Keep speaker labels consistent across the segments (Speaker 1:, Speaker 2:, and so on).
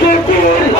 Speaker 1: কেন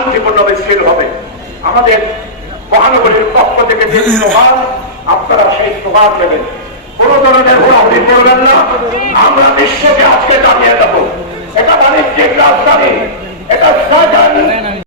Speaker 1: শান্তিপূর্ণভাবে স্থির হবে। আমাদের মহানগরীর পক্ষ থেকে যে প্রভাব আপনারা সেই প্রভাব নেবেন। কোন ধরনের হোড়াহুড়ি করবেন না।